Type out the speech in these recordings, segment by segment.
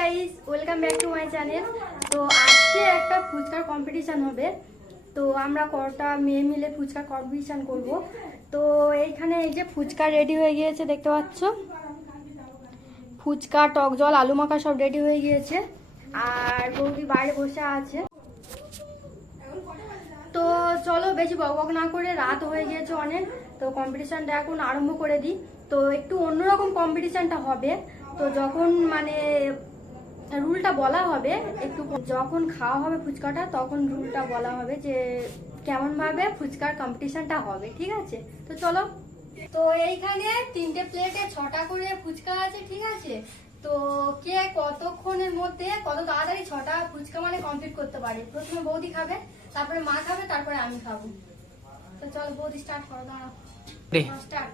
Guys welcome back to my channel তো আজকে একটা ফুচকার কম্পিটিশান হবে। তো আমরা কটা মেয়ে মিলে ফুচকার কম্পিটিশান করব। তো এইখানে এই যে ফুচকা রেডি হয়ে গিয়েছে, দেখতে পাচ্ছ? ফুচকা, টক জল, আলু মাখা সব রেডি হয়ে গিয়েছে। আর বৌদি বাইরে বসে আছে। তো চলো বেশি বকবক না করে, রাত হয়ে গিয়েছে অনেক। তো কম্পিটিশানটা এখন আরম্ভ করে দিই। তো একটু অন্যরকম কম্পিটিশানটা হবে। তো যখন মানে রুলটা বলা হবে একটু যখন খাওয়া হবে ফুচকাটা তখন রুলটা বলা হবে যে কেমনভাবে ফুচকার কম্পিটিশনটা হবে ঠিক আছে? তো চলো। তো এইখানে তিনটে প্লেটে ছটা করে ফুচকা আছে ঠিক আছে? তো কে কতক্ষণের মধ্যে কত তাড়াতাড়ি ছটা ফুচকা মানে কমপ্লিট করতে পারে? প্রথমে বৌদি খাবে তারপরে মা খাবে তারপরে আমি খাব। তো চলো বৌদি স্টার্ট করো দাঁড়াও। স্টার্ট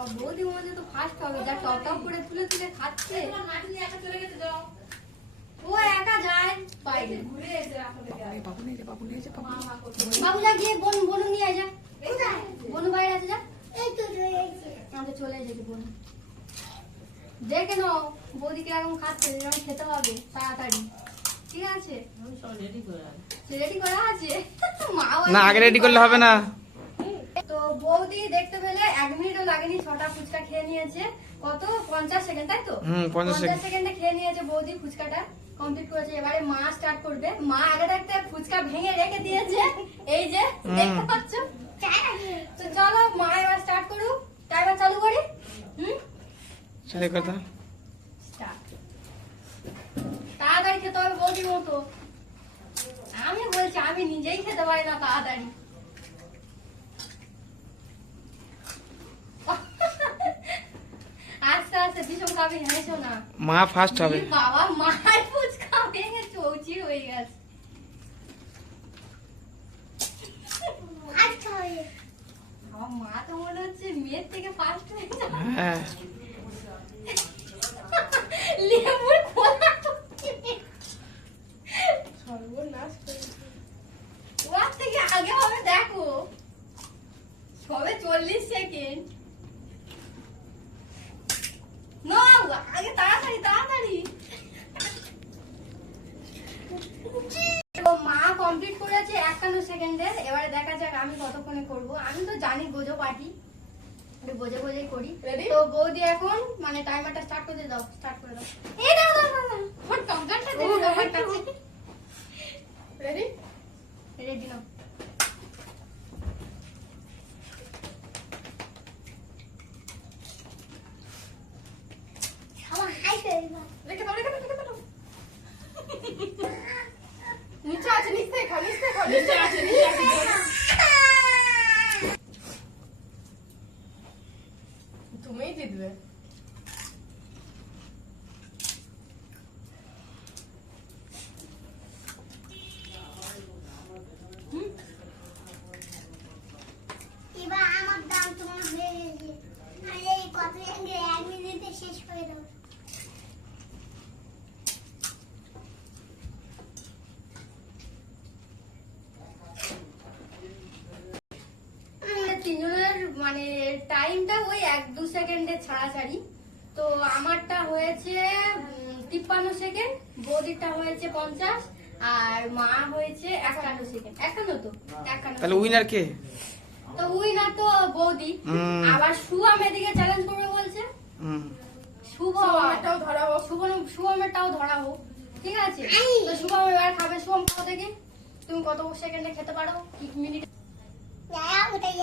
আর বৌদি মধ্যে তো ফার্স্ট হবে। যা টপ টপ করে তুলে তুলে খাচ্ছে। ও একা যায়। বাইরে বাবু নিয়ে যা বাবু নিয়ে যা বাবু বাবু যা গিয়ে বোন বোন নিয়ে আয় যা। বোন বাইরে আছে যা। আমাকে চলে যেতে বোন। দেখে নাও বৌদি কীরকম খাচ্ছে এরকম খেতে হবে তাড়াতাড়ি। ঠিক আছে? রেডি করা আছে? না আগে রেডি করলে হবে না। তো বৌদি দেখতে এক মিনিটও লাগেনি ছটা ফুচকা খেয়ে নিয়েছে। কত? পঞ্চাশ সেকেন্ড তাই তো? হুম, 50 পঞ্চাশ সেকেন্ডে। খেয়ে নিয়েছে বৌদি ফুচকাটা। কমপ্লিট করেছে। এবারে মা স্টার্ট করবে। মা আগে থাকতে ফুচকা ভেঙে রেখে দিয়েছে। এই যে দেখতে পাচ্ছ? তো চলো মা এবার স্টার্ট করুক। টাইমার চালু করি? হুম? কথা। তাড়াতাড়ি খেতে হবে বৌদির মতো। আমি বলছি আমি নিজেই খেতে পারি না তাড়াতাড়ি। মা ফার্স্ট হবে। বাবা মার ফুচকা ভেঙে চৌচি হয়ে গেছে। মা তো মনে হচ্ছে মেয়ের থেকে ফার্স্ট হয়ে হ্যাঁ। লেবুর খোলা ওর থেকে আগে হবে দেখো। সবে চল্লিশ সেকেন্ড না আগে তাড়াতাড়ি তাড়াতাড়ি মা কমপ্লিট করেছে একান্ন সেকেন্ডের এবারে দেখা যাক আমি কতক্ষণে করব। আমি তো জানি গোজো পার্টি। বোঝে বোঝে করি। তো বৌদি এখন মানে টাইমারটা স্টার্ট করে দাও স্টার্ট করে দাও। এই দাও দাও দাও। আমার টঙ্কারটা দেবে আমার কাছে রেডি রেডি নাও রেখে দাও রেখে দাও রেখে দাও নিচে খা নিচে খা নিচে আছে নিচে আছে তুমিই জিতবে এবার আমার দাম তোমার হয়ে গেছে আর এই কত সঙ্গে এক মিনিটে শেষ করে দেবো আমাদের তিনজনের মানে টাইমটা ওই এক দু সেকেন্ডে ছাড়াছাড়ি। তো আমারটা হয়েছে তিপ্পান্ন সেকেন্ড বৌদিরটা হয়েছে পঞ্চাশ আর মা হয়েছে একান্ন সেকেন্ড একান্ন তো? একান্ন তাহলে উইনার কে? তো উইনার তো বৌদি। আবার শুভম এদিকে চ্যালেঞ্জ করবে বলছে। হুম। শুভ এটাও ধরা হোক। শুভ শুভমেরটাও ধরা হোক। ঠিক আছে? তো শুভম এবার খাবে। শুভম খাও দেখি। তুমি কত সেকেন্ডে খেতে পারো? কি মিনিট। ওটাই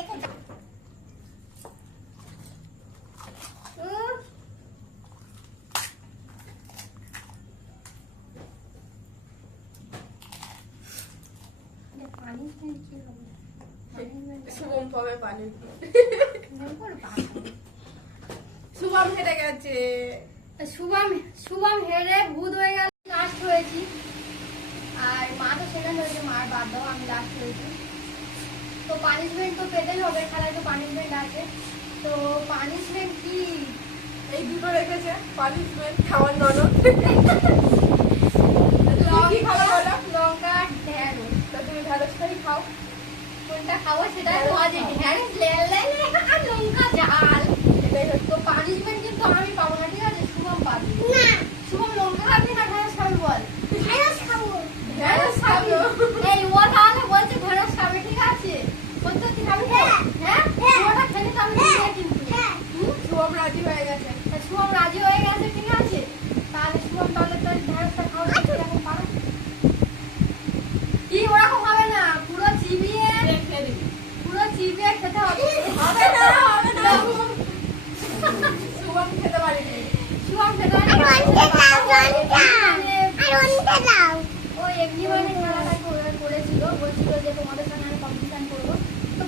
শুভম পাবে পানি। শুভম হেরে গেছে। শুভম শুভম হেরে ভূত হয়ে গেল লাস্ট হয়েছি। আর মা তো সেখানে হয়েছে মার বাদ দাও আমি লাস্ট হয়েছি। তো পানিশমেন্ট তো পেতেই হবে খেলায় তো পানিশমেন্ট আছে। তো পানিশমেন্ট কি? এই দুটো রেখেছে পানিশমেন্ট খাওয়ার ননদ। 我是在过几天来来来，阿龙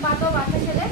বাবা বাচ্চা ছেলে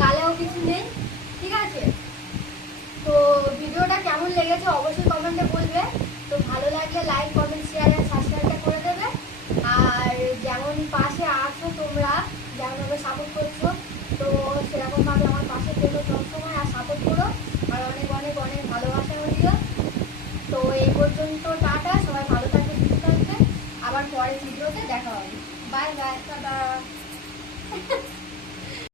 গালেও কিছু নেই ঠিক আছে তো ভিডিওটা কেমন লেগেছে অবশ্যই কমেন্টে বলবে তো ভালো লাগলে লাইক কমেন্ট শেয়ার আর সাবস্ক্রাইবটা করে দেবে আর যেমন পাশে আছো তোমরা, যেমন সাপোর্ট করছ, তো সেরকম